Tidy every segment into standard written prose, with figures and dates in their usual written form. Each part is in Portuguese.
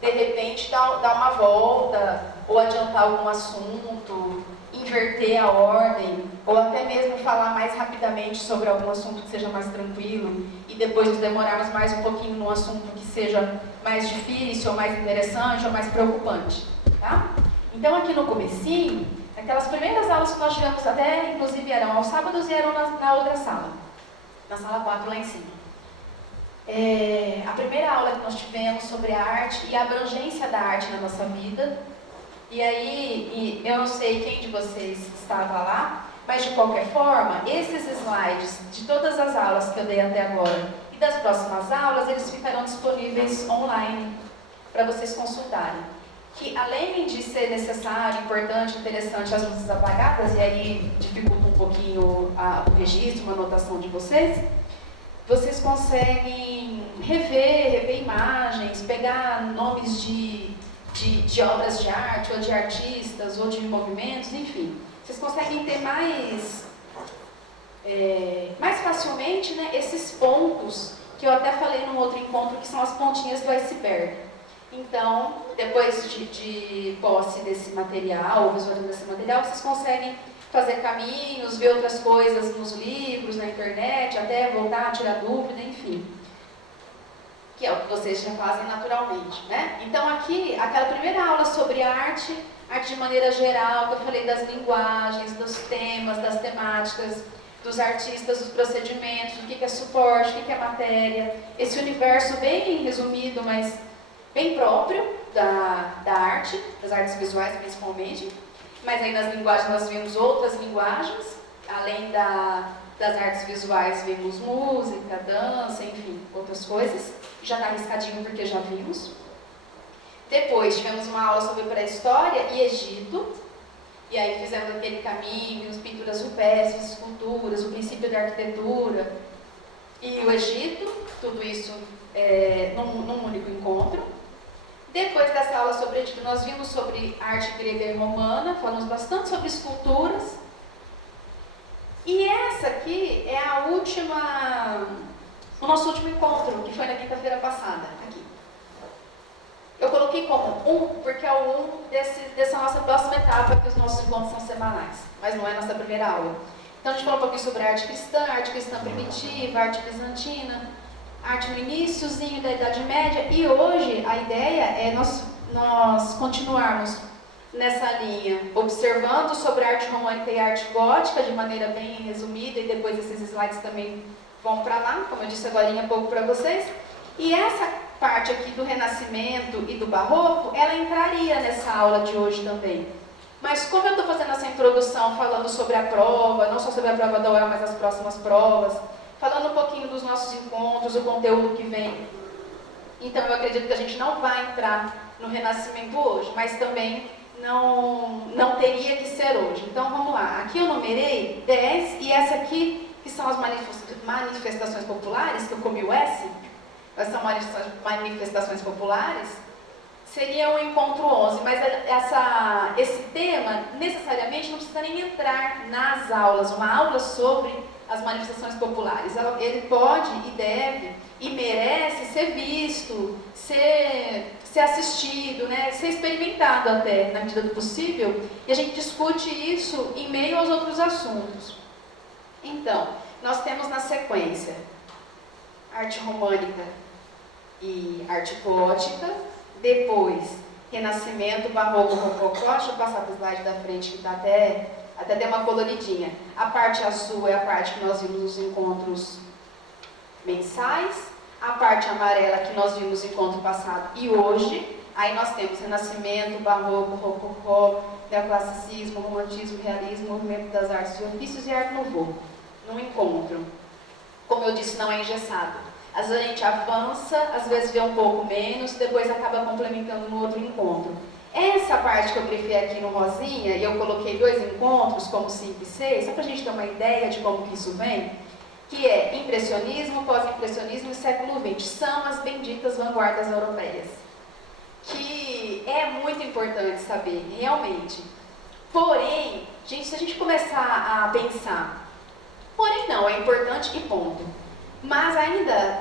de repente, dar uma volta, ou adiantar algum assunto, inverter a ordem, ou até mesmo falar mais rapidamente sobre algum assunto que seja mais tranquilo, e depois nos demorarmos mais um pouquinho num assunto que seja mais difícil, ou mais interessante, ou mais preocupante, tá? Então, aqui no comecinho, aquelas primeiras aulas que nós tivemos, até inclusive eram aos sábados e eram na outra sala, na sala 4 lá em cima. A primeira aula que nós tivemos sobre a arte e a abrangência da arte na nossa vida. E aí, eu não sei quem de vocês estava lá, mas de qualquer forma, esses slides de todas as aulas que eu dei até agora e das próximas aulas, eles ficarão disponíveis online para vocês consultarem. Que além de ser necessário, importante, interessante as luzes apagadas, e aí dificulta um pouquinho o registro, uma anotação de vocês conseguem rever imagens, pegar nomes de obras de arte, ou de artistas, ou de movimentos, enfim. Vocês conseguem ter mais facilmente, né, esses pontos que eu até falei num outro encontro, que são as pontinhas do iceberg. Então, depois de posse desse material, ou visualização desse material, vocês conseguem fazer caminhos, ver outras coisas nos livros, na internet, até voltar, tirar dúvida, enfim. Que é o que vocês já fazem naturalmente, né? Então aqui, aquela primeira aula sobre arte de maneira geral, que eu falei das linguagens, dos temas, das temáticas, dos artistas, dos procedimentos, o que é suporte, o que é matéria, esse universo bem resumido, mas bem próprio da arte, das artes visuais principalmente. Mas aí nas linguagens nós vimos outras linguagens, além das artes visuais vimos música, dança, enfim, outras coisas. Já está arriscadinho porque já vimos. Depois tivemos uma aula sobre pré-história e Egito. E aí fizemos aquele caminho, pinturas rupestres, esculturas, o princípio da arquitetura e o Egito, tudo isso num único encontro. Depois dessa aula sobre Egito, nós vimos sobre arte grega e romana, falamos bastante sobre esculturas. E essa aqui é o nosso último encontro, que foi na quinta-feira passada, aqui. Eu coloquei como porque é o dessa nossa próxima etapa, que os nossos encontros são semanais, mas não é a nossa primeira aula. Então a gente falou um pouquinho sobre arte cristã primitiva, arte bizantina, arte no iníciozinho da Idade Média, e hoje a ideia é nós continuarmos nessa linha, observando sobre arte românica e arte gótica de maneira bem resumida, e depois esses slides também vão para lá, como eu disse agora há pouco para vocês. E essa parte aqui do Renascimento e do Barroco, ela entraria nessa aula de hoje também. Mas como eu estou fazendo essa introdução falando sobre a prova, não só sobre a prova da UEL, mas as próximas provas, falando um pouquinho dos nossos encontros, o conteúdo que vem, então eu acredito que a gente não vai entrar no Renascimento hoje, mas também não teria que ser hoje. Então vamos lá, aqui eu numerei 10, e essa aqui, que são as manifestações populares, que eu comi o S, são manifestações populares, seria o encontro 11, mas esse tema necessariamente não precisa nem entrar nas aulas, uma aula sobre as manifestações populares. Ele pode e deve e merece ser visto, ser assistido, né? Ser experimentado até, na medida do possível, e a gente discute isso em meio aos outros assuntos. Então, nós temos na sequência arte românica e arte gótica, depois Renascimento, Barroco, Rococó. Deixa eu passar para o slide da frente que está até deu uma coloridinha. A parte azul é a parte que nós vimos nos encontros mensais, a parte amarela que nós vimos no encontro passado e hoje. Aí nós temos Renascimento, Barroco, Rococó, Neoclassicismo, Romantismo, Realismo, Movimento das Artes e Ofícios e Arte Nouveau, num encontro. Como eu disse, não é engessado. Às vezes a gente avança, às vezes vê um pouco menos, depois acaba complementando no outro encontro. Essa parte que eu grifei aqui no rosinha, e eu coloquei 2 encontros, como 5 e 6, só para a gente ter uma ideia de como que isso vem, que é impressionismo, pós-impressionismo e século XX. São as benditas vanguardas europeias. Que é muito importante saber, realmente. Porém, gente, se a gente começar a pensar, porém não, é importante e ponto. Mas ainda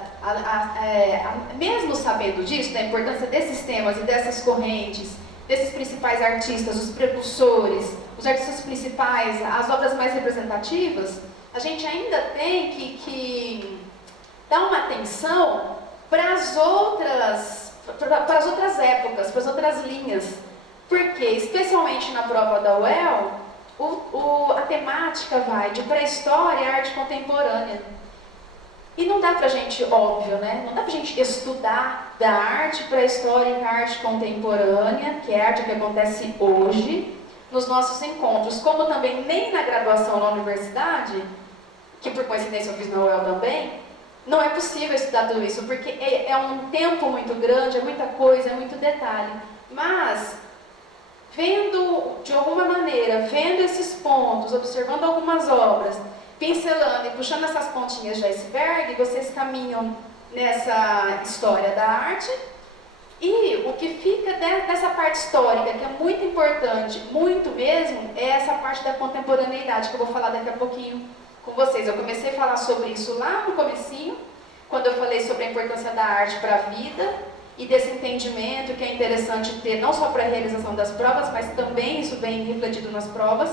mesmo sabendo disso, da importância desses temas e dessas correntes, desses principais artistas, os precursores, os artistas principais, as obras mais representativas, a gente ainda tem que dar uma atenção para as outras épocas, para as outras linhas. Porque, especialmente na prova da UEL, a temática vai de pré-história à arte contemporânea. E não dá pra gente, óbvio, né? Não dá pra gente estudar da arte pré-histórica à arte contemporânea, que é a arte que acontece hoje, nos nossos encontros. Como também nem na graduação na universidade, que por coincidência eu fiz na UEL também, não é possível estudar tudo isso, porque é um tempo muito grande, é muita coisa, é muito detalhe. Mas, vendo, de alguma maneira, vendo esses pontos, observando algumas obras, pincelando e puxando essas pontinhas de iceberg, vocês caminham nessa história da arte. E o que fica dessa parte histórica, que é muito importante, muito mesmo, é essa parte da contemporaneidade, que eu vou falar daqui a pouquinho com vocês. Eu comecei a falar sobre isso lá no comecinho, quando eu falei sobre a importância da arte para a vida e desse entendimento que é interessante ter não só para a realização das provas, mas também isso vem refletido nas provas.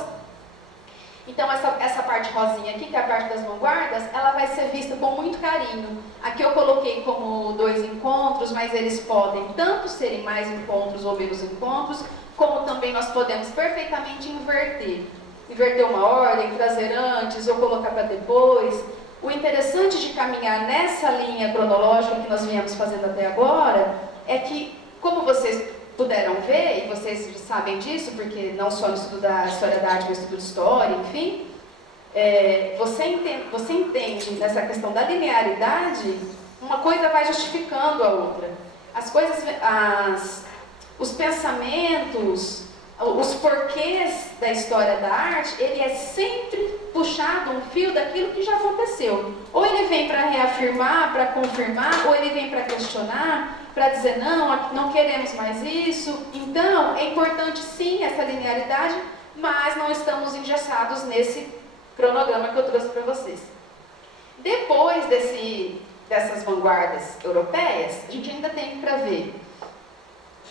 Então essa parte rosinha aqui, que é a parte das vanguardas, ela vai ser vista com muito carinho. Aqui eu coloquei como 2 encontros, mas eles podem tanto serem mais encontros ou menos encontros, como também nós podemos perfeitamente inverter. Inverter uma ordem, trazer antes ou colocar para depois. O interessante de caminhar nessa linha cronológica que nós viemos fazendo até agora é que, como vocês puderam ver, e vocês sabem disso, porque não só no estudo da história da arte, mas no estudo de história, enfim, você entende nessa questão da linearidade, uma coisa vai justificando a outra. As coisas, os pensamentos, os porquês da história da arte, ele é sempre puxado um fio daquilo que já aconteceu. Ou ele vem para reafirmar, para confirmar, ou ele vem para questionar, para dizer não queremos mais isso. Então, é importante sim essa linearidade, mas não estamos engessados nesse cronograma que eu trouxe para vocês. Depois dessas vanguardas europeias, a gente ainda tem para ver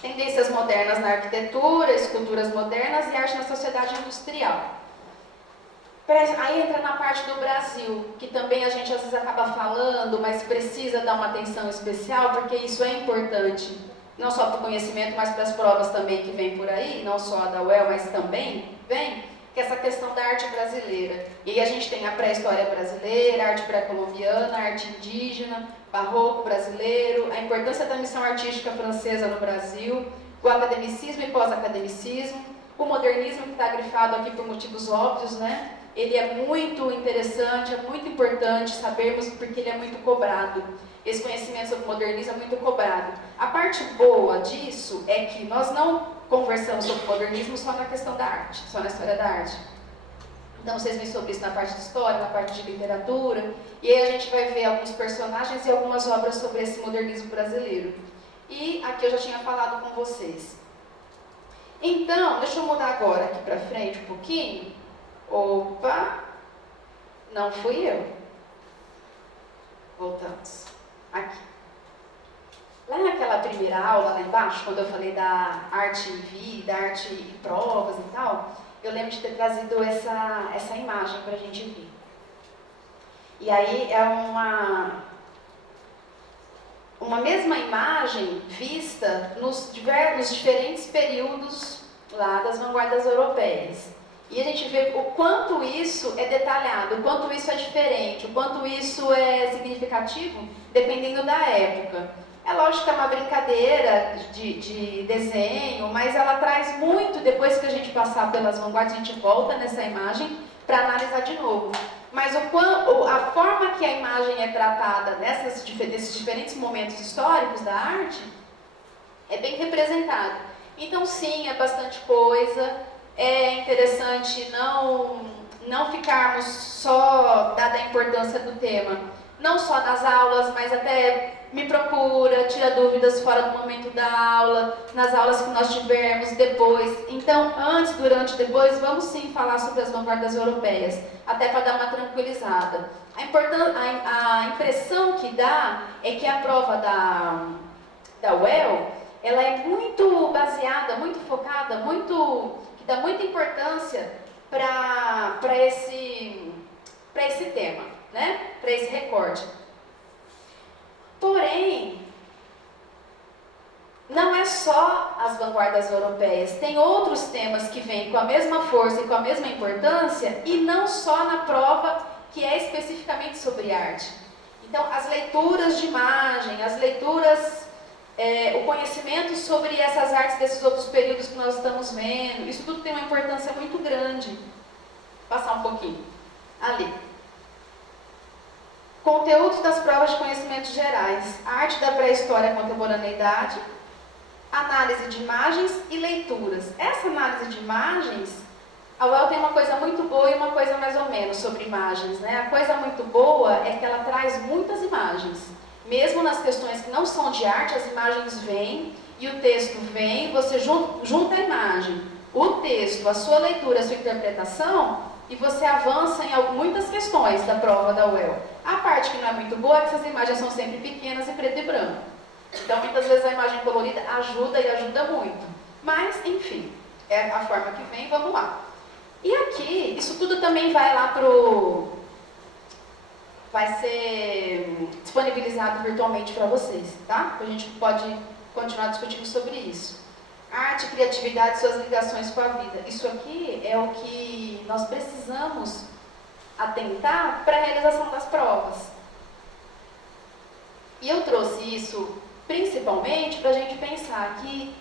tendências modernas na arquitetura, esculturas modernas e arte na sociedade industrial. Aí entra na parte do Brasil, que também a gente às vezes acaba falando, mas precisa dar uma atenção especial, porque isso é importante, não só para o conhecimento, mas para as provas também que vem por aí, não só a da UEL, mas também vem, que é essa questão da arte brasileira. E aí a gente tem a pré-história brasileira, a arte pré-colombiana, a arte indígena, barroco brasileiro, a importância da missão artística francesa no Brasil, o academicismo e pós-academicismo, o modernismo, que está grifado aqui por motivos óbvios, né? Ele é muito interessante, é muito importante sabermos, porque ele é muito cobrado. Esse conhecimento sobre o modernismo é muito cobrado. A parte boa disso é que nós não conversamos sobre o modernismo só na questão da arte, só na história da arte. Então vocês veem sobre isso na parte de história, na parte de literatura, e aí a gente vai ver alguns personagens e algumas obras sobre esse modernismo brasileiro. E aqui eu já tinha falado com vocês. Então, deixa eu mudar agora aqui para frente um pouquinho. Opa, não fui eu. Voltamos. Aqui. Lá naquela primeira aula, lá embaixo, quando eu falei da arte em vida, arte em provas e tal, eu lembro de ter trazido essa imagem para a gente ver. E aí é uma mesma imagem vista nos diferentes períodos lá das vanguardas europeias. E a gente vê o quanto isso é detalhado, o quanto isso é diferente, o quanto isso é significativo, dependendo da época. É lógico que é uma brincadeira de desenho, mas ela traz muito, depois que a gente passar pelas vanguardas, a gente volta nessa imagem para analisar de novo. Mas a forma que a imagem é tratada nesses diferentes momentos históricos da arte é bem representada. Então sim, é bastante coisa, é interessante não ficarmos só dada a importância do tema, não só nas aulas, mas até me procura, tira dúvidas fora do momento da aula, nas aulas que nós tivermos depois. Então, antes, durante e depois, vamos sim falar sobre as vanguardas europeias, até para dar uma tranquilizada. a impressão que dá é que a prova da UEL, ela é muito baseada, muito focada, que dá muita importância para esse tema, né? Para esse recorte. Porém, não é só as vanguardas europeias, tem outros temas que vêm com a mesma força e com a mesma importância, e não só na prova que é especificamente sobre arte. Então, as leituras de imagem, as leituras, o conhecimento sobre essas artes desses outros períodos que nós estamos vendo, isso tudo tem uma importância muito grande. Vou passar um pouquinho ali. Conteúdos das provas de conhecimentos gerais, arte da pré-história à contemporaneidade, análise de imagens e leituras. Essa análise de imagens, a UEL tem uma coisa muito boa e uma coisa mais ou menos sobre imagens, né? A coisa muito boa é que ela traz muitas imagens. Mesmo nas questões que não são de arte, as imagens vêm e o texto vem, você junta a imagem, o texto, a sua leitura, a sua interpretação, e você avança em muitas questões da prova da UEL. A parte que não é muito boa é que essas imagens são sempre pequenas e preto e branco. Então, muitas vezes a imagem colorida ajuda e ajuda muito. Mas, enfim, é a forma que vem, vamos lá. E aqui, isso tudo também vai lá vai ser disponibilizado virtualmente para vocês, tá? A gente pode continuar discutindo sobre isso. Arte, criatividade e suas ligações com a vida. Isso aqui é o que nós precisamos atentar para a realização das provas. E eu trouxe isso principalmente para a gente pensar que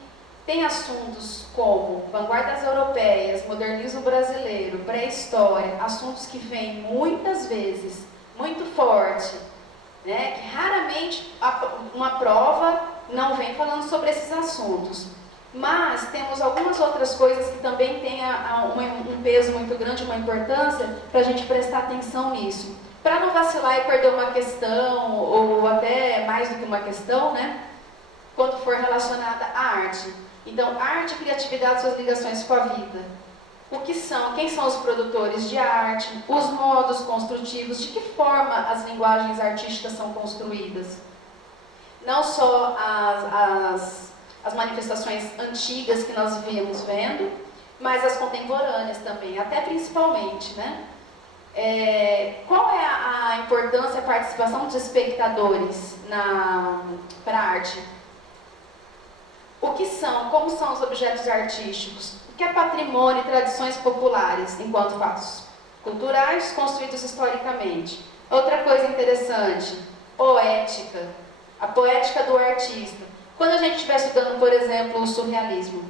tem assuntos como vanguardas europeias, modernismo brasileiro, pré-história, assuntos que vêm muitas vezes muito forte, né? Que raramente uma prova não vem falando sobre esses assuntos. Mas temos algumas outras coisas que também têm um peso muito grande, uma importância, para a gente prestar atenção nisso. Para não vacilar e perder uma questão, ou até mais do que uma questão, né? Quando for relacionada à arte. Então, arte, criatividade, suas ligações com a vida. Quem são os produtores de arte, os modos construtivos, de que forma as linguagens artísticas são construídas. Não só as manifestações antigas que nós viemos vendo, mas as contemporâneas também, até principalmente, né? Qual é a importância, a participação dos espectadores para a arte? Como são os objetos artísticos? O que é patrimônio e tradições populares, enquanto fatos culturais construídos historicamente? Outra coisa interessante, poética, a poética do artista. Quando a gente estiver estudando, por exemplo, o surrealismo,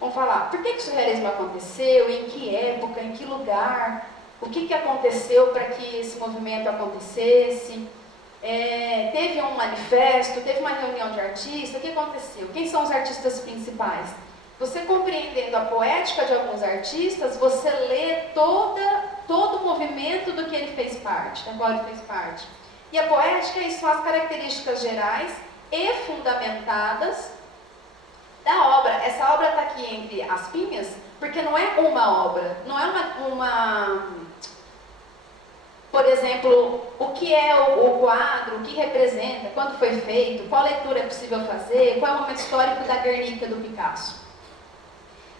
vamos falar, por que o surrealismo aconteceu, em que época, em que lugar, o que aconteceu para que esse movimento acontecesse, teve um manifesto, teve uma reunião de artistas, o que aconteceu? Quem são os artistas principais? Você compreendendo a poética de alguns artistas, você lê todo o movimento do que ele fez parte, da qual ele fez parte. E a poética são as características gerais e fundamentadas da obra. Essa obra está aqui entre aspinhas, porque não é uma obra, não é por exemplo, o que é o quadro, o que representa, quando foi feito, qual leitura é possível fazer, qual é o momento histórico da Guernica do Picasso.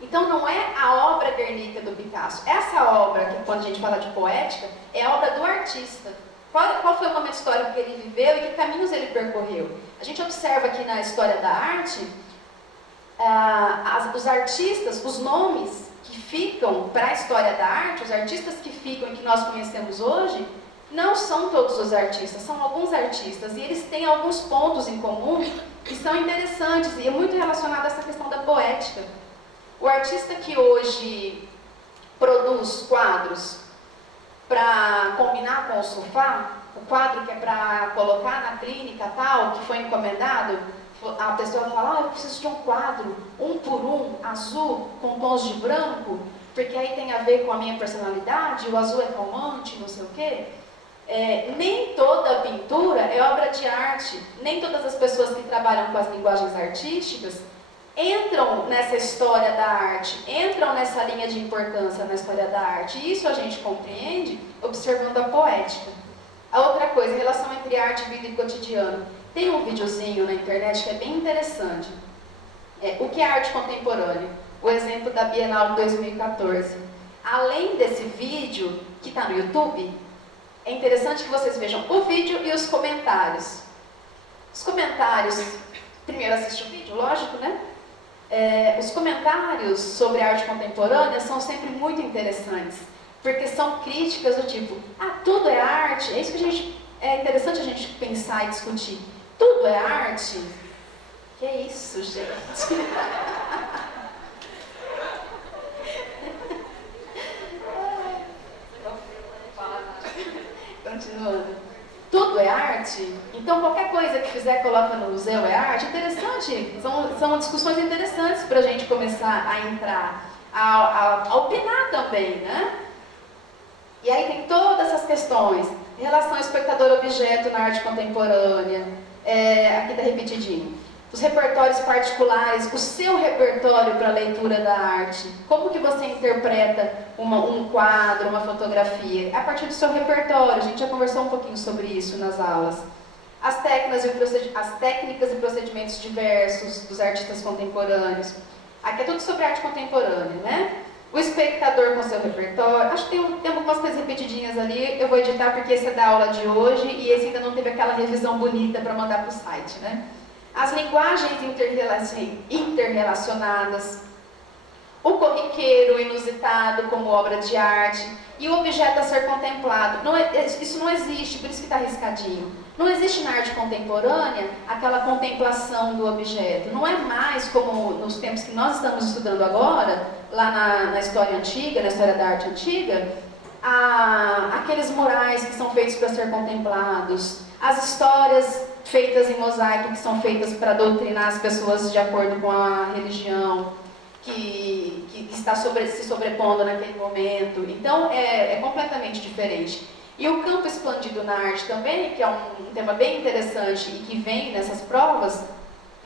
Então não é a obra Guernica do Picasso. Essa obra, que quando a gente fala de poética, é a obra do artista. Qual foi o momento histórico que ele viveu e que caminhos ele percorreu? A gente observa aqui na história da arte, os artistas, os nomes que ficam para a história da arte, os artistas que ficam e que nós conhecemos hoje, não são todos os artistas, são alguns artistas, e eles têm alguns pontos em comum que são interessantes e é muito relacionado a essa questão da poética. O artista que hoje produz quadros para combinar com o sofá, o quadro que é para colocar na clínica tal, que foi encomendado, a pessoa fala, eu preciso de um quadro, 1 por 1, azul, com tons de branco, porque aí tem a ver com a minha personalidade, o azul é calmante, não sei o quê. Nem toda pintura é obra de arte, nem todas as pessoas que trabalham com as linguagens artísticas entram nessa história da arte, entram nessa linha de importância na história da arte. E isso a gente compreende observando a poética. A coisa, relação entre arte, vida e cotidiano. Tem um videozinho na internet que é bem interessante. O que é arte contemporânea? O exemplo da Bienal de 2014. Além desse vídeo, que está no YouTube, é interessante que vocês vejam o vídeo e os comentários. Os comentários, primeiro assiste o vídeo, lógico, né? Os comentários sobre arte contemporânea são sempre muito interessantes, porque são críticas do tipo, tudo é arte, é isso que é interessante a gente pensar e discutir. Tudo é arte? Que isso, gente? Continuando. Tudo é arte? Então qualquer coisa que fizer, coloca no museu é arte? Interessante. São discussões interessantes para a gente começar a entrar, a opinar também, né? E aí tem todas essas questões. Relação espectador-objeto na arte contemporânea. Aqui está repetidinho. Os repertórios particulares, o seu repertório para a leitura da arte. Como que você interpreta um quadro, uma fotografia? A partir do seu repertório, a gente já conversou um pouquinho sobre isso nas aulas. As técnicas e procedimentos diversos dos artistas contemporâneos. Aqui é tudo sobre arte contemporânea, né? O espectador com seu repertório. Acho que tem algumas coisas repetidinhas ali, eu vou editar porque esse é da aula de hoje e esse ainda não teve aquela revisão bonita para mandar para o site, né? As linguagens interrelacionadas, o corriqueiro inusitado como obra de arte e o objeto a ser contemplado. Isso não existe, por isso que está riscadinho. Não existe na arte contemporânea aquela contemplação do objeto. Não é mais como nos tempos que nós estamos estudando agora, lá na história antiga, na história da arte antiga, aqueles murais que são feitos para ser contemplados, as histórias feitas em mosaico que são feitas para doutrinar as pessoas de acordo com a religião que está se sobrepondo naquele momento. Então é completamente diferente. E o campo expandido na arte também, que é um tema bem interessante e que vem nessas provas,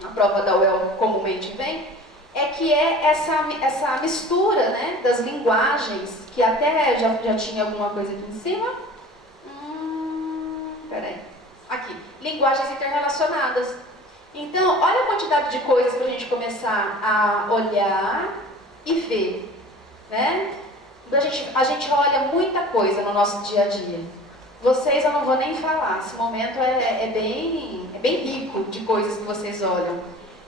a prova da UEL comumente vem, essa mistura, né, das linguagens, que até já tinha alguma coisa aqui em cima. Peraí. Aqui, linguagens interrelacionadas. Então, olha a quantidade de coisas para a gente começar a olhar e ver, né? A gente olha muita coisa no nosso dia a dia. Vocês eu não vou nem falar, esse momento é bem rico de coisas que vocês olham.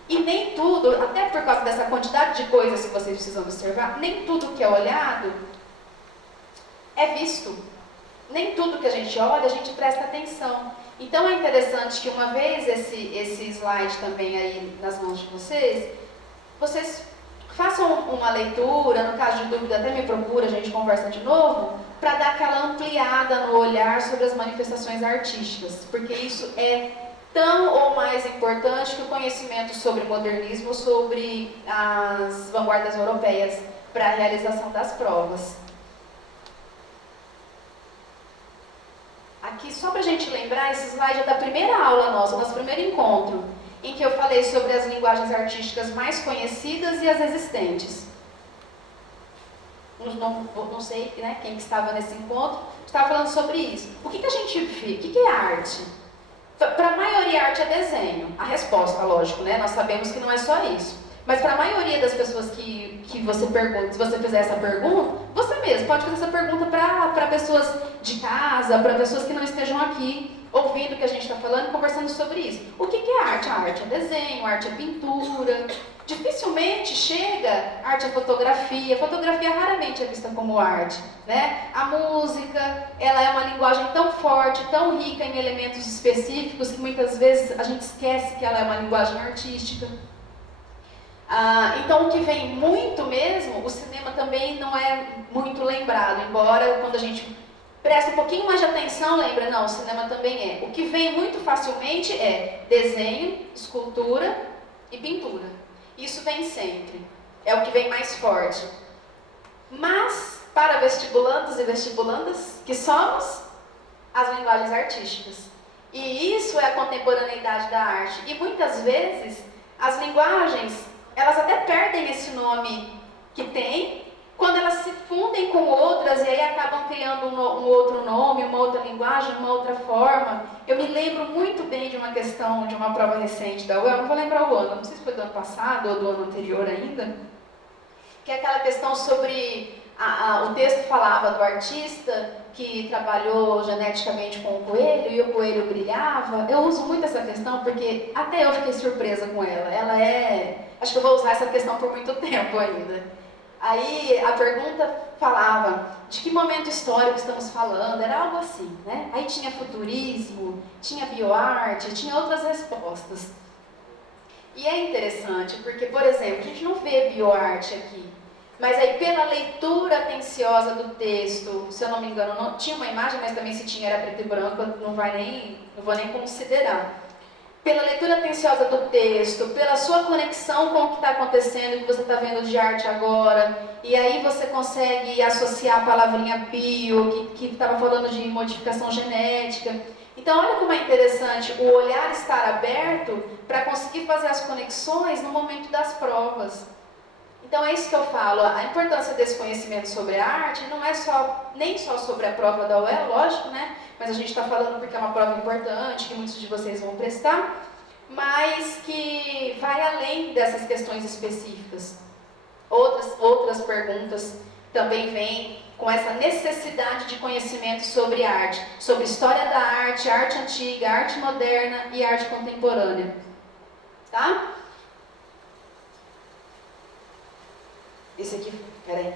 E nem tudo, até por causa dessa quantidade de coisas que vocês precisam observar, nem tudo que é olhado é visto. Nem tudo que a gente olha, a gente presta atenção. Então é interessante que uma vez esse slide também aí nas mãos de vocês façam uma leitura, no caso de dúvida até me procura, a gente conversa de novo, para dar aquela ampliada no olhar sobre as manifestações artísticas, porque isso é tão ou mais importante que o conhecimento sobre modernismo, sobre as vanguardas europeias para a realização das provas. Aqui, só para a gente lembrar, esse slide é da primeira aula nosso primeiro encontro, em que eu falei sobre as linguagens artísticas mais conhecidas e as existentes. Não sei, né, quem que estava nesse encontro, estava falando sobre isso. O que a gente vê? O que é arte? Para a maioria, arte é desenho. A resposta, lógico, né? Nós sabemos que não é só isso. Mas para a maioria das pessoas que você pergunta, se você fizer essa pergunta, você mesmo pode fazer essa pergunta para pessoas de casa, para pessoas que não estejam aqui ouvindo o que a gente está falando, conversando sobre isso. O que é arte? A arte é desenho, a arte é pintura. Dificilmente chega arte é fotografia. Fotografia raramente é vista como arte, né? A música, ela é uma linguagem tão forte, tão rica em elementos específicos que muitas vezes a gente esquece que ela é uma linguagem artística. Então o que vem muito mesmo, o cinema também não é muito lembrado, embora quando a gente presta um pouquinho mais de atenção, lembra, não, o cinema também é. O que vem muito facilmente é desenho, escultura e pintura. Isso vem sempre, é o que vem mais forte. Mas, para vestibulandos e vestibulandas, que somos as linguagens artísticas. E isso é a contemporaneidade da arte. E muitas vezes, as linguagens, elas até perdem esse nome que tem, quando elas se fundem com outras e aí acabam criando um outro nome, uma outra linguagem, uma outra forma. Eu me lembro muito bem de uma questão, de uma prova recente da UEL, não vou lembrar o ano, não sei se foi do ano passado ou do ano anterior ainda, que é aquela questão sobre, o texto falava do artista que trabalhou geneticamente com o coelho e o coelho brilhava. Eu uso muito essa questão porque até eu fiquei surpresa com ela. Acho que eu vou usar essa questão por muito tempo ainda. Aí a pergunta falava de que momento histórico estamos falando, era algo assim, né? Aí tinha futurismo, tinha bioarte, tinha outras respostas. E é interessante porque, por exemplo, a gente não vê bioarte aqui, mas aí pela leitura atenciosa do texto, se eu não me engano, não tinha uma imagem, mas também se tinha era preto e branco, não vou nem considerar. Pela leitura atenciosa do texto, pela sua conexão com o que está acontecendo, que você está vendo de arte agora, e aí você consegue associar a palavrinha bio, que estava falando de modificação genética. Então, olha como é interessante o olhar estar aberto para conseguir fazer as conexões no momento das provas. Então, é isso que eu falo, a importância desse conhecimento sobre a arte não é nem só sobre a prova da UEL, lógico, né? Mas a gente está falando porque é uma prova importante, que muitos de vocês vão prestar, mas que vai além dessas questões específicas. Outras perguntas também vêm com essa necessidade de conhecimento sobre arte, sobre história da arte antiga, arte moderna e arte contemporânea. Tá? Esse aqui, peraí.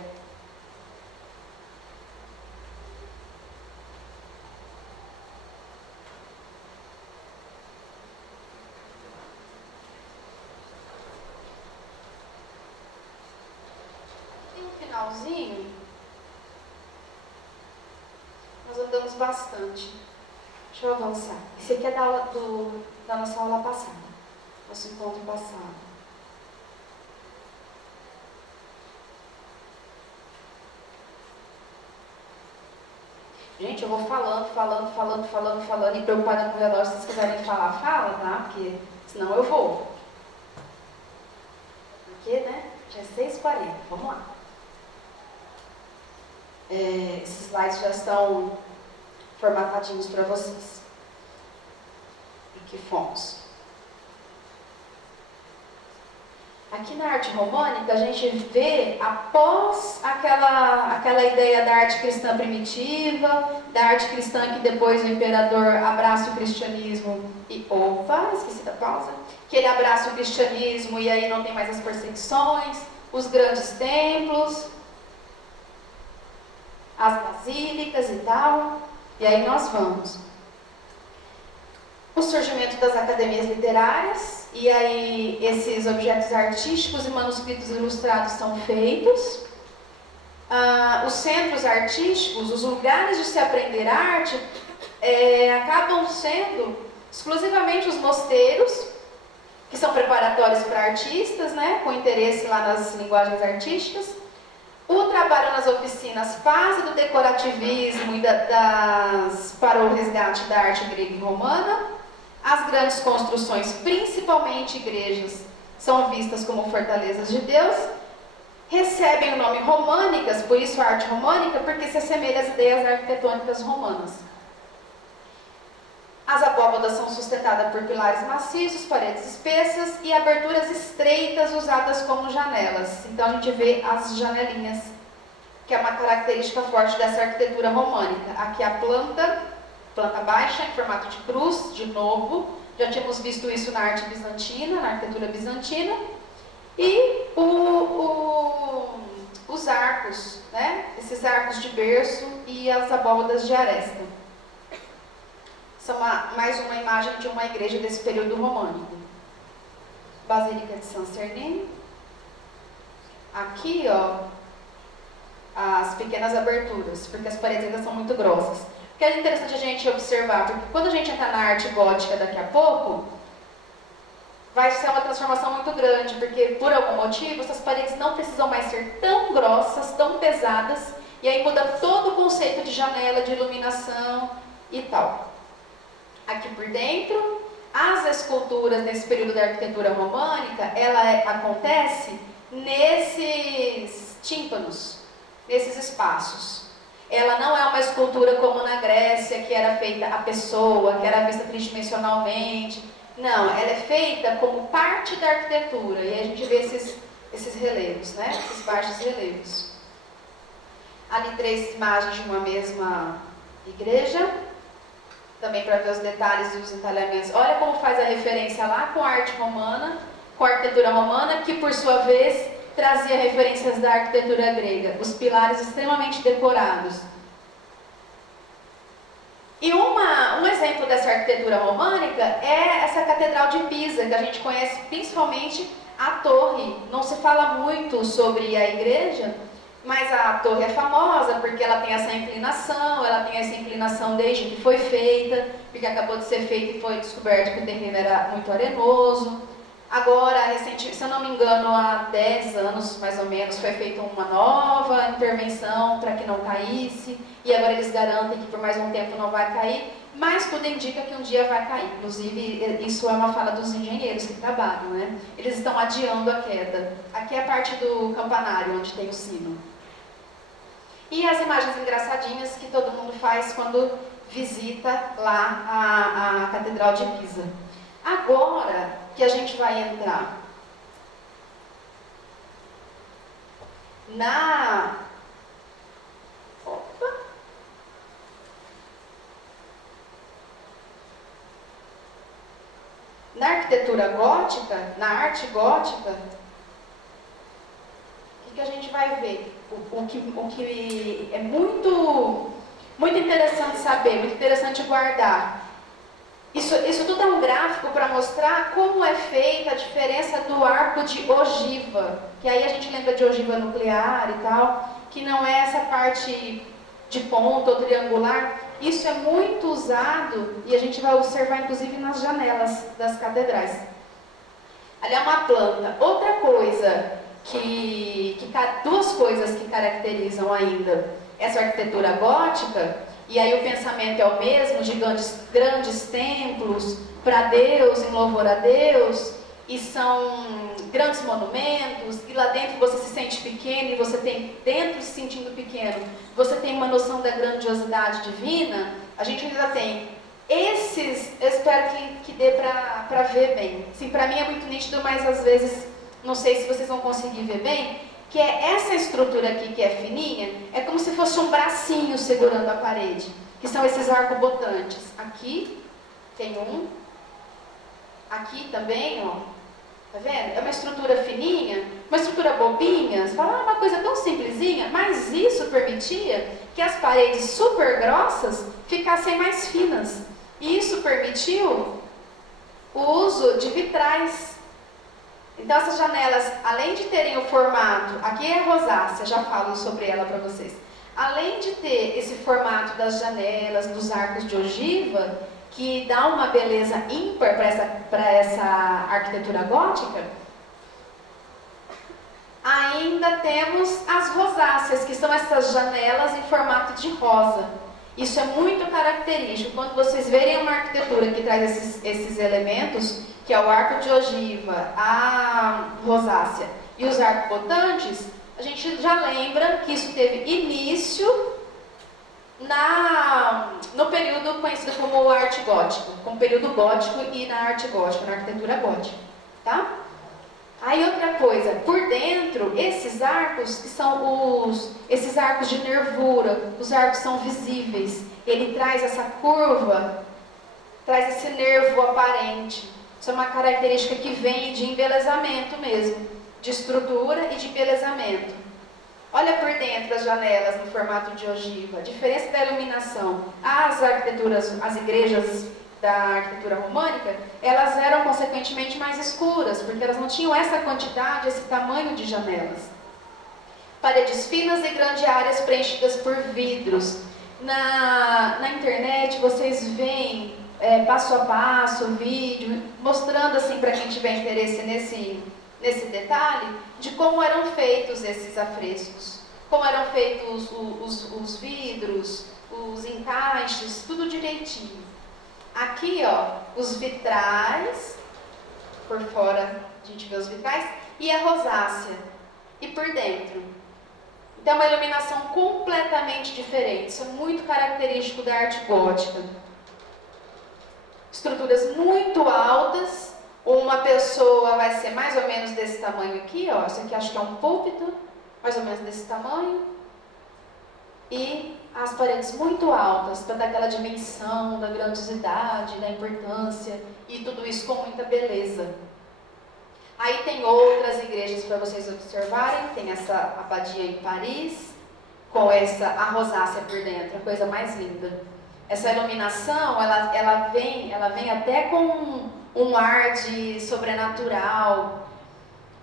Tem um finalzinho. Nós andamos bastante. Deixa eu avançar. Esse aqui é da nossa aula passada. Nosso encontro passado. Gente, eu vou falando e preocupada com o relógio. Se vocês quiserem falar, fala, tá? Porque senão eu vou. Porque, né? Já é 6h40. Vamos lá. Esses slides já estão formatadinhos para vocês. Aqui fomos. Aqui na arte românica, a gente vê, após aquela ideia da arte cristã primitiva, da arte cristã que depois o imperador abraça o cristianismo e... Opa, esqueci da pausa. Que ele abraça o cristianismo e aí não tem mais as perseguições, os grandes templos, as basílicas e tal. E aí nós vamos. O surgimento das academias literárias, e aí esses objetos artísticos e manuscritos ilustrados são feitos. Os centros artísticos, os lugares de se aprender arte, acabam sendo exclusivamente os mosteiros, que são preparatórios para artistas, né, com interesse lá nas linguagens artísticas. O trabalho nas oficinas, fase do decorativismo e para o resgate da arte grega e romana. As grandes construções, principalmente igrejas, são vistas como fortalezas de Deus. Recebem o nome românicas, por isso a arte românica, porque se assemelha às ideias arquitetônicas romanas. As abóbadas são sustentadas por pilares maciços, paredes espessas e aberturas estreitas usadas como janelas. Então a gente vê as janelinhas, que é uma característica forte dessa arquitetura românica. Aqui a planta baixa, em formato de cruz, de novo. Já tínhamos visto isso na arte bizantina, na arquitetura bizantina. E os arcos, né? Esses arcos de berço e as abóbadas de aresta. São mais uma imagem de uma igreja desse período românico. Basílica de San Cernino. Aqui, ó, as pequenas aberturas, porque as paredes ainda são muito grossas. O que é interessante a gente observar, porque quando a gente entrar na arte gótica daqui a pouco, vai ser uma transformação muito grande, porque por algum motivo essas paredes não precisam mais ser tão grossas, tão pesadas, e aí muda todo o conceito de janela, de iluminação e tal. Aqui por dentro, as esculturas nesse período da arquitetura românica, ela acontece nesses tímpanos. nesses espaços. Ela não é uma escultura como na Grécia, que era feita a pessoa, que era vista tridimensionalmente. Não, ela é feita como parte da arquitetura. E a gente vê esses relevos, né? Esses baixos relevos. Ali 3 imagens de uma mesma igreja. Também para ver os detalhes e os entalhamentos. Olha como faz a referência lá com a arte romana, com a arquitetura romana, que por sua vez trazia referências da arquitetura grega. Os pilares extremamente decorados. E um exemplo dessa arquitetura românica é essa Catedral de Pisa, que a gente conhece principalmente a torre. Não se fala muito sobre a igreja, mas a torre é famosa porque ela tem essa inclinação desde que foi feita, porque acabou de ser feita e foi descoberto que o terreno era muito arenoso. Agora, recentemente, se eu não me engano, há 10 anos mais ou menos, foi feita uma nova intervenção para que não caísse, e agora eles garantem que por mais um tempo não vai cair, mas tudo indica que um dia vai cair. Inclusive, isso é uma fala dos engenheiros que trabalham, né? Eles estão adiando a queda. Aqui é a parte do campanário, onde tem o sino. E as imagens engraçadinhas que todo mundo faz quando visita lá a Catedral de Pisa. Agora que a gente vai entrar na arquitetura gótica, na arte gótica, o que a gente vai ver? O que é muito interessante saber, muito interessante guardar. Isso tudo é um gráfico para mostrar como é feita a diferença do arco de ogiva, que aí a gente lembra de ogiva nuclear e tal, que não é essa parte de ponta ou triangular. Isso é muito usado e a gente vai observar inclusive nas janelas das catedrais. Ali é uma planta. Outra coisa duas coisas que caracterizam ainda essa arquitetura gótica, e aí o pensamento é o mesmo, de grandes templos para Deus, em louvor a Deus, e são grandes monumentos, e lá dentro você se sente pequeno, e você tem, dentro se sentindo pequeno, você tem uma noção da grandiosidade divina. A gente ainda tem esses, eu espero que dê para ver bem. Sim, para mim é muito nítido, mas às vezes, não sei se vocês vão conseguir ver bem, que é essa estrutura aqui que é fininha, é como se fosse um bracinho segurando a parede, que são esses arcobotantes. Aqui tem um, aqui também, ó, tá vendo? É uma estrutura fininha, uma estrutura bobinha. Você fala, uma coisa tão simplesinha, mas isso permitia que as paredes super grossas ficassem mais finas. E isso permitiu o uso de vitrais. Então essas janelas, além de terem o formato, aqui é a rosácea, já falo sobre ela para vocês. Além de ter esse formato das janelas, dos arcos de ogiva, que dá uma beleza ímpar para essa arquitetura gótica, ainda temos as rosáceas, que são essas janelas em formato de rosa. Isso é muito característico. Quando vocês verem uma arquitetura que traz esses elementos, que é o arco de ogiva, a rosácea e os arcobotantes, a gente já lembra que isso teve início no período conhecido como arte gótico, como período gótico e na arte gótica, na arquitetura gótica, tá? Aí outra coisa, por dentro, esses arcos que são esses arcos de nervura, os arcos são visíveis, ele traz essa curva, traz esse nervo aparente. Isso é uma característica que vem de embelezamento mesmo, de estrutura e de embelezamento. Olha por dentro as janelas no formato de ogiva, a diferença da iluminação. As arquiteturas, as igrejas da arquitetura românica, elas eram consequentemente mais escuras, porque elas não tinham essa quantidade, esse tamanho de janelas. Paredes finas e grandes áreas preenchidas por vidros. Na internet vocês veem passo a passo, vídeo, mostrando assim para quem tiver interesse nesse detalhe, de como eram feitos esses afrescos, como eram feitos os vidros, os encaixes, tudo direitinho. Aqui, ó, os vitrais, por fora a gente vê os vitrais, e a rosácea, e por dentro. Tem uma iluminação completamente diferente. Isso é muito característico da arte gótica. Estruturas muito altas. Uma pessoa vai ser mais ou menos desse tamanho aqui, ó. Isso aqui acho que é um púlpito, mais ou menos desse tamanho. E as paredes muito altas, para dar aquela dimensão da grandiosidade, da importância, e tudo isso com muita beleza. Aí tem outras igrejas para vocês observarem. Tem essa abadia em Paris, com a rosácea por dentro, a coisa mais linda. Essa iluminação, ela vem até com um ar de sobrenatural,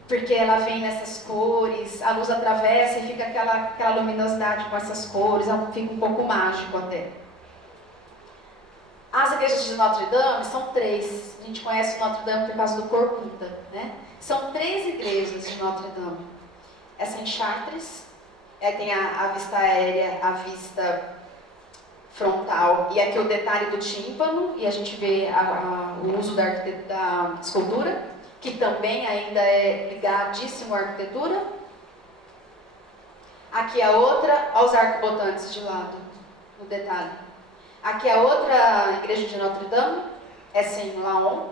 porque ela vem nessas cores, a luz atravessa e fica aquela luminosidade com essas cores, fica um pouco mágico até. As igrejas de Notre Dame são 3. A gente conhece Notre Dame por causa do Corcunda, né? São 3 igrejas de Notre Dame. Essa em Chartres, tem a vista aérea, a vista frontal, e aqui o detalhe do tímpano, e a gente vê o uso da escultura, que também ainda é ligadíssimo à arquitetura. Aqui a outra, aos arcobotantes de lado, no detalhe. Aqui a outra igreja de Notre Dame, essa em Laon.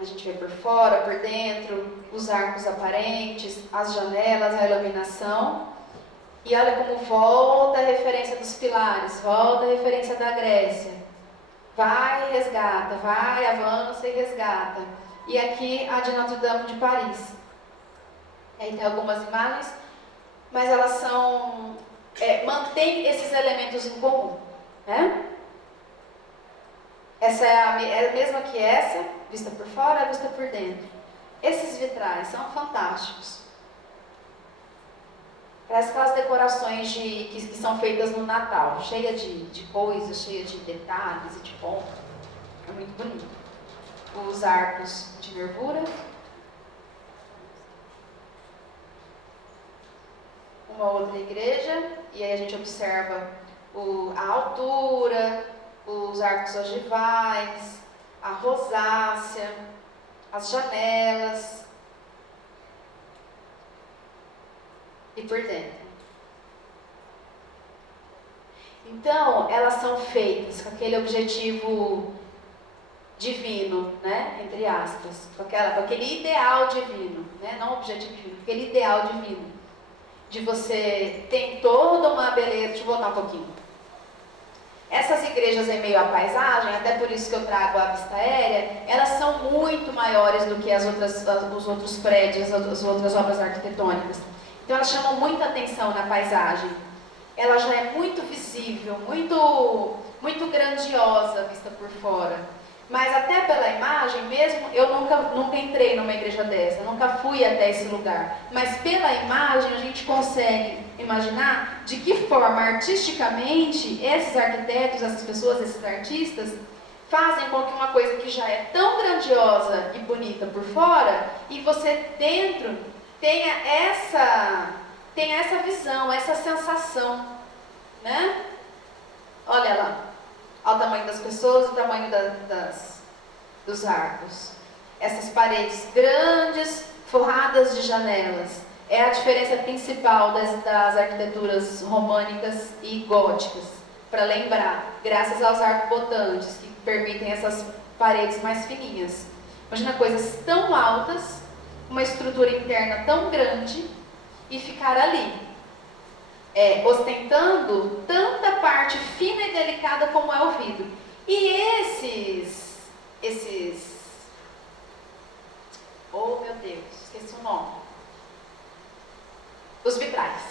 A gente vê por fora, por dentro, os arcos aparentes, as janelas, a iluminação. E olha como volta a referência dos pilares, volta a referência da Grécia. Vai e resgata, vai, avança e resgata. E aqui a de Notre Dame de Paris. Aí tem algumas imagens, mas elas são... mantém esses elementos em comum. Né? Essa é a mesma que essa, vista por fora, vista por dentro. Esses vitrais são fantásticos. Parece aquelas decorações que são feitas no Natal, cheia de coisas, cheia de detalhes e de pontos. É muito bonito. Os arcos de nervura. Uma outra igreja, e aí a gente observa a altura, os arcos ogivais, a rosácea, as janelas e por dentro. Então, elas são feitas com aquele objetivo divino, né? Entre aspas, com aquele ideal divino, né? Não objetivo divino, aquele ideal divino, de você ter toda uma beleza. Deixa eu voltar um pouquinho. Essas igrejas em meio à paisagem, até por isso que eu trago a vista aérea, elas são muito maiores do que os outros prédios, as outras obras arquitetônicas. Então elas chamam muita atenção na paisagem. Ela já é muito visível, muito grandiosa vista por fora. Mas até pela imagem mesmo, eu nunca entrei numa igreja dessa, nunca fui até esse lugar. Mas pela imagem a gente consegue imaginar de que forma artisticamente esses arquitetos, essas pessoas, esses artistas, fazem com que uma coisa que já é tão grandiosa e bonita por fora, e você dentro tenha essa visão, essa sensação, né? Olha lá. Ao tamanho das pessoas, o tamanho dos arcos. Essas paredes grandes, forradas de janelas. É a diferença principal das arquiteturas românicas e góticas. Para lembrar, graças aos arcobotantes, que permitem essas paredes mais fininhas. Imagina coisas tão altas, uma estrutura interna tão grande, e ficar ali. Ostentando tanta parte fina e delicada como é o vidro. E oh meu Deus, esqueci o nome. Os vitrais.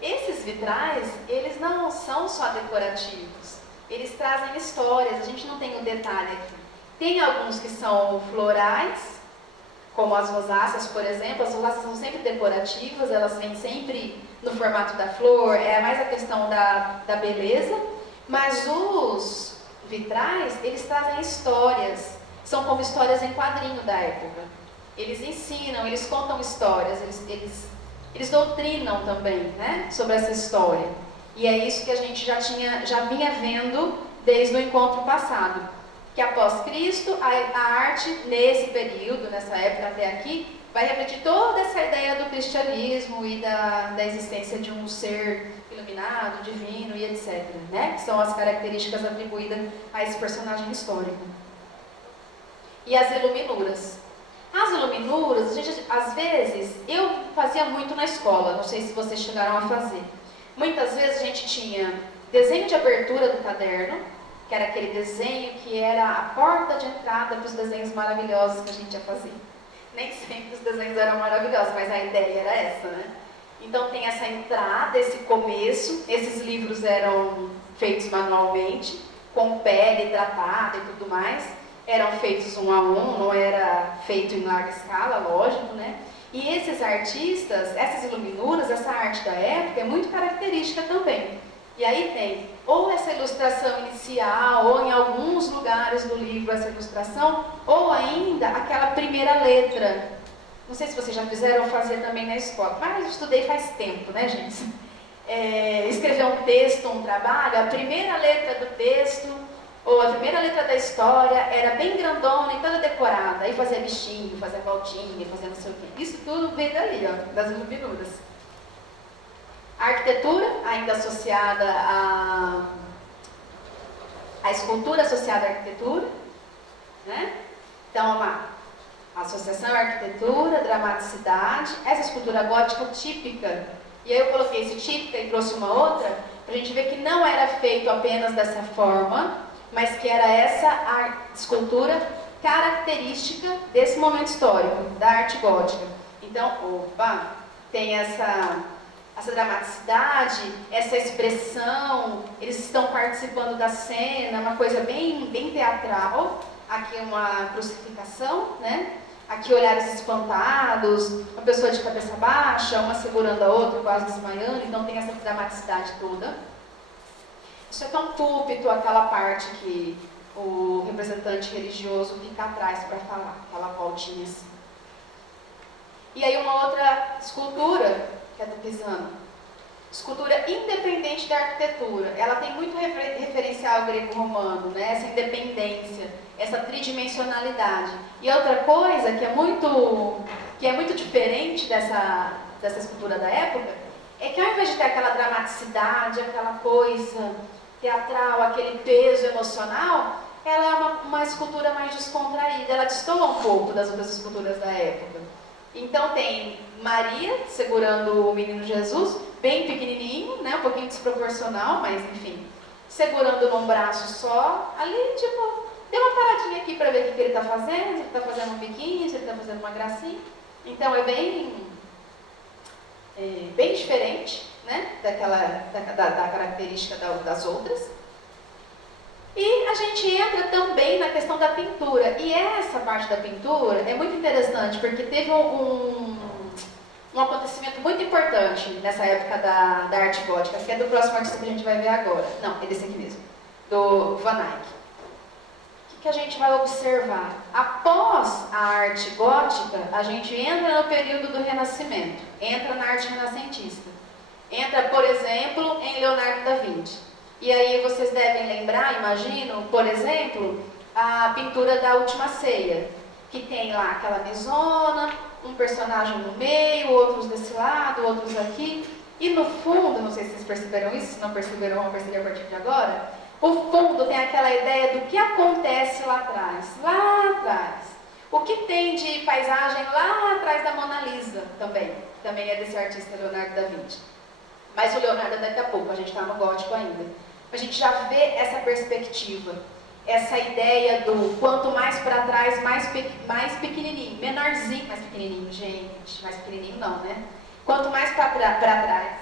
Esses vitrais, eles não são só decorativos, eles trazem histórias. A gente não tem o detalhe aqui. Tem alguns que são florais, como as rosáceas, por exemplo. As rosáceas são sempre decorativas, elas vêm sempre no formato da flor, é mais a questão da beleza. Mas os vitrais, eles trazem histórias, são como histórias em quadrinho da época. Eles ensinam, eles contam histórias, eles doutrinam também, né, sobre essa história. E é isso que a gente já vinha vendo desde o encontro passado. Que após Cristo, a arte, nesse período, nessa época até aqui, vai refletir toda essa ideia do cristianismo e da existência de um ser iluminado, divino e etc., né? Que são as características atribuídas a esse personagem histórico. E as iluminuras. As iluminuras, às vezes, eu fazia muito na escola, não sei se vocês chegaram a fazer. Muitas vezes a gente tinha desenho de abertura do caderno, que era aquele desenho que era a porta de entrada para os desenhos maravilhosos que a gente ia fazer. Nem sempre os desenhos eram maravilhosos, mas a ideia era essa, né? Então tem essa entrada, esse começo, esses livros eram feitos manualmente, com pele tratada e tudo mais, eram feitos 1 a 1, não era feito em larga escala, lógico, né? E esses artistas, essas iluminuras, essa arte da época é muito característica também. E aí tem ou essa ilustração inicial, ou em alguns lugares do livro essa ilustração, ou ainda aquela primeira letra. Não sei se vocês já fizeram fazer também na escola, mas eu estudei faz tempo, né, gente? Escrever um texto, um trabalho, a primeira letra do texto, ou a primeira letra da história, era bem grandona e toda decorada. Aí fazia bichinho, fazia voltinha, fazia não sei o quê. Isso tudo veio dali, ó, das iluminuras. A arquitetura, ainda associada à escultura associada à arquitetura, né? Então, uma associação à arquitetura, dramaticidade, essa escultura gótica típica. E aí eu coloquei esse típica e trouxe uma outra, para a gente ver que não era feito apenas dessa forma, mas que era essa escultura característica desse momento histórico, da arte gótica. Então, tem essa dramaticidade, essa expressão, eles estão participando da cena, uma coisa bem teatral. Aqui uma crucificação, né? Aqui olhares espantados, uma pessoa de cabeça baixa, uma segurando a outra, quase desmaiando, então tem essa dramaticidade toda. Isso aqui é um púlpito, aquela parte que o representante religioso fica atrás para falar, aquela voltinha assim. E aí uma outra escultura, que é do Pisano, escultura independente da arquitetura. Ela tem muito referencial grego-romano, né? Essa independência, essa tridimensionalidade. E outra coisa que é muito diferente dessa escultura da época, é que ao invés de ter aquela dramaticidade, aquela coisa teatral, aquele peso emocional, ela é uma escultura mais descontraída, ela destoa um pouco das outras esculturas da época. Então tem Maria segurando o menino Jesus, bem pequenininho, né, um pouquinho desproporcional, mas enfim, segurando num braço só, ali tipo, deu uma paradinha aqui para ver o que ele está fazendo, se ele está fazendo um biquinho, se ele está fazendo uma gracinha. Então é bem diferente, né, da característica das outras. E a gente entra também na questão da pintura. E essa parte da pintura é muito interessante, porque teve um acontecimento muito importante nessa época da arte gótica, que é do próximo artista que a gente vai ver agora. Não, é desse aqui mesmo, do Van Eyck. O que a gente vai observar? Após a arte gótica, a gente entra no período do Renascimento, entra na arte renascentista. Entra, por exemplo, em Leonardo da Vinci. E aí vocês devem lembrar, imagino, por exemplo, a pintura da Última Ceia, que tem lá aquela mesona, um personagem no meio, outros desse lado, outros aqui. E no fundo, não sei se vocês perceberam isso, se não perceberam, vão perceber a partir de agora, o fundo tem aquela ideia do que acontece lá atrás. Lá atrás. O que tem de paisagem lá atrás da Mona Lisa também. Também é desse artista Leonardo da Vinci. Mas o Leonardo daqui a pouco, a gente está no gótico ainda. A gente já vê essa perspectiva, essa ideia do quanto mais para trás, mais pequenininho, menorzinho, mais pequenininho, gente, mais pequenininho não, né? Quanto mais para trás,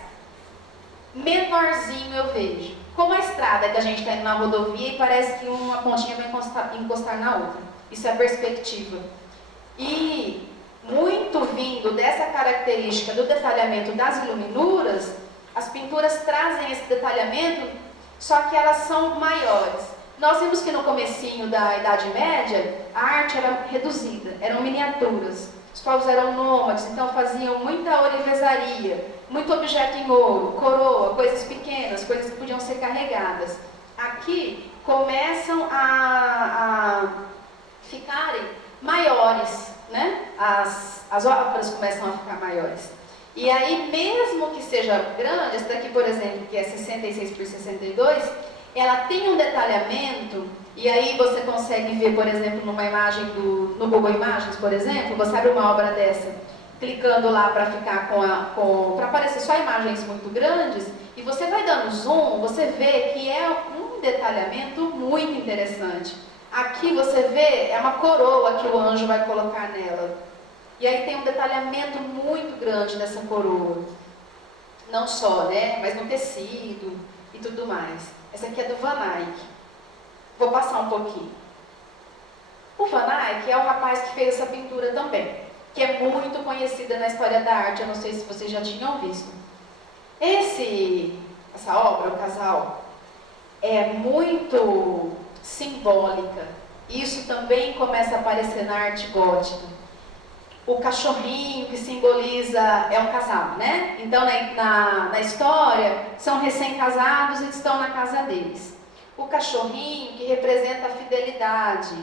menorzinho eu vejo. Como a estrada que a gente está indo na rodovia e parece que uma pontinha vai encostar na outra. Isso é perspectiva. E muito vindo dessa característica do detalhamento das iluminuras, as pinturas trazem esse detalhamento, só que elas são maiores. Nós vimos que no comecinho da Idade Média, a arte era reduzida, eram miniaturas. Os povos eram nômades, então faziam muita ourivesaria, muito objeto em ouro, coroa, coisas pequenas, coisas que podiam ser carregadas. Aqui começam a ficarem maiores, né? as obras começam a ficar maiores. E aí, mesmo que seja grande, essa daqui, por exemplo, que é 66 por 62, ela tem um detalhamento, e aí você consegue ver, por exemplo, numa imagem no Google Imagens, por exemplo, você abre uma obra dessa, clicando lá para ficar para aparecer só imagens muito grandes, e você vai dando zoom, você vê que é um detalhamento muito interessante. Aqui você vê, é uma coroa que o anjo vai colocar nela. E aí tem um detalhamento muito grande nessa coroa. Não só, né, mas no tecido e tudo mais. Essa aqui é do Van Eyck. Vou passar um pouquinho. O Van Eyck é o rapaz que fez essa pintura também, que é muito conhecida na história da arte. Eu não sei se vocês já tinham visto. Essa obra, o casal, é muito simbólica. Isso também começa a aparecer na arte gótica. O cachorrinho que simboliza, é um casal, né? Então na história, são recém-casados e estão na casa deles. O cachorrinho que representa a fidelidade.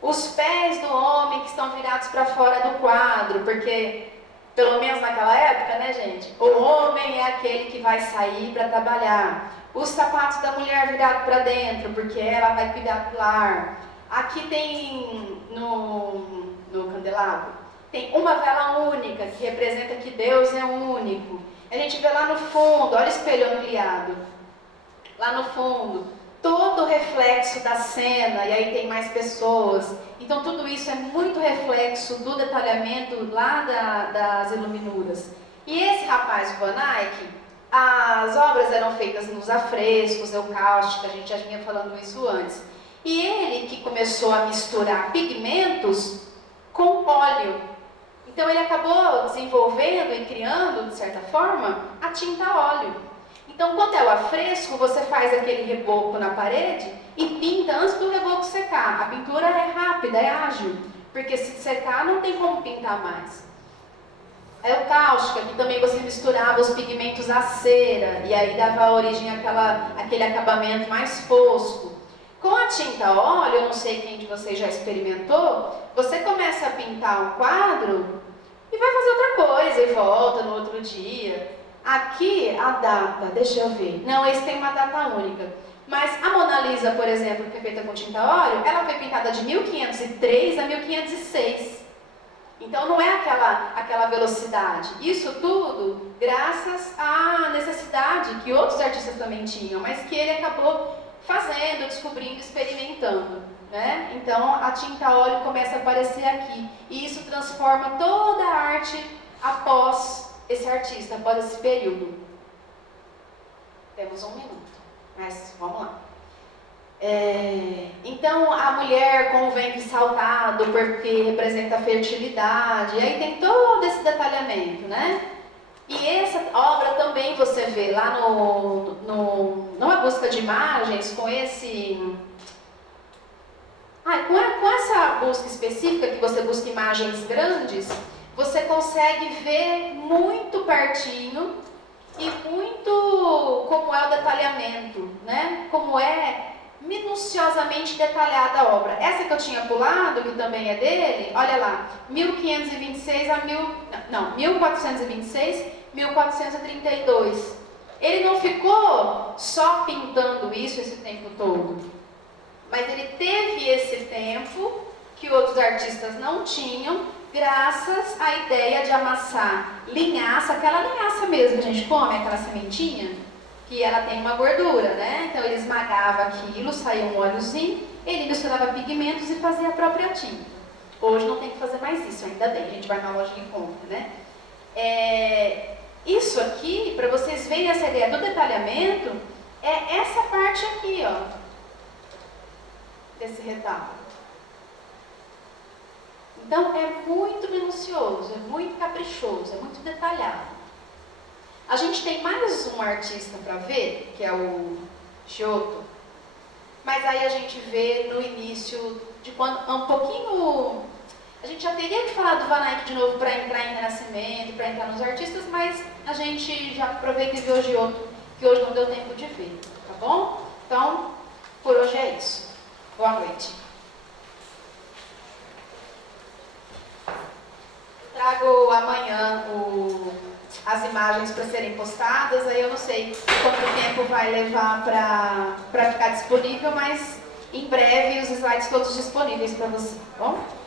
Os pés do homem que estão virados para fora do quadro, porque, pelo menos naquela época, né, gente? O homem é aquele que vai sair para trabalhar. Os sapatos da mulher virados para dentro, porque ela vai cuidar do lar. Aqui tem, no candelabro, tem uma vela única, que representa que Deus é único. A gente vê lá no fundo, olha o espelho ampliado. Lá no fundo, todo o reflexo da cena, e aí tem mais pessoas. Então tudo isso é muito reflexo do detalhamento lá das iluminuras. E esse rapaz, Van Eyck, as obras eram feitas nos afrescos, eucáustica, a gente já vinha falando isso antes. E ele que começou a misturar pigmentos com óleo. Então ele acabou desenvolvendo e criando, de certa forma, a tinta óleo. Então quando é o afresco, você faz aquele reboco na parede e pinta antes do reboco secar. A pintura é rápida, é ágil, porque se secar não tem como pintar mais. A eucáustica, que também você misturava os pigmentos à cera, e aí dava origem àquele acabamento mais fosco. Com a tinta óleo, eu não sei quem de vocês já experimentou, você começa a pintar um quadro e vai fazer outra coisa e volta no outro dia. Aqui a data, deixa eu ver, não, esse tem uma data única. Mas a Mona Lisa, por exemplo, que é feita com tinta óleo, ela foi pintada de 1503 a 1506. Então não é aquela velocidade. Isso tudo graças à necessidade que outros artistas também tinham, mas que ele acabou fazendo, descobrindo, experimentando, né? Então a tinta óleo começa a aparecer aqui. E isso transforma toda a arte após esse artista, após esse período. Temos um minuto, mas vamos lá. Então a mulher com o ventre saltado, porque representa a fertilidade, e aí tem todo esse detalhamento, né? E essa obra também você vê lá numa busca de imagens, com essa busca específica, que você busca imagens grandes, você consegue ver muito pertinho e muito como é o detalhamento, né? Como é minuciosamente detalhada a obra. Essa que eu tinha pulado, que também é dele, olha lá, 1426, 1432. Ele não ficou só pintando isso esse tempo todo, mas ele teve esse tempo que outros artistas não tinham, graças à ideia de amassar linhaça, aquela linhaça mesmo que a gente come, aquela sementinha, que ela tem uma gordura, né? Então ele esmagava aquilo, saía um óleozinho, ele misturava pigmentos e fazia a própria tinta. Hoje não tem que fazer mais isso, ainda bem, a gente vai na loja e compra, né? Isso aqui, para vocês verem essa ideia do detalhamento, é essa parte aqui, ó, desse retábulo. Então é muito minucioso, é muito caprichoso, é muito detalhado. A gente tem mais um artista para ver, que é o Giotto, mas aí a gente vê no início de quando, um pouquinho. A gente já teria que falar do Van Eyck de novo para entrar em Renascimento, para entrar nos artistas, mas a gente já aproveita e vê o Giotto, que hoje não deu tempo de ver, tá bom? Então, por hoje é isso. Boa noite. trago amanhã as imagens para serem postadas, aí eu não sei quanto tempo vai levar para ficar disponível, mas em breve os slides todos disponíveis para você, tá bom?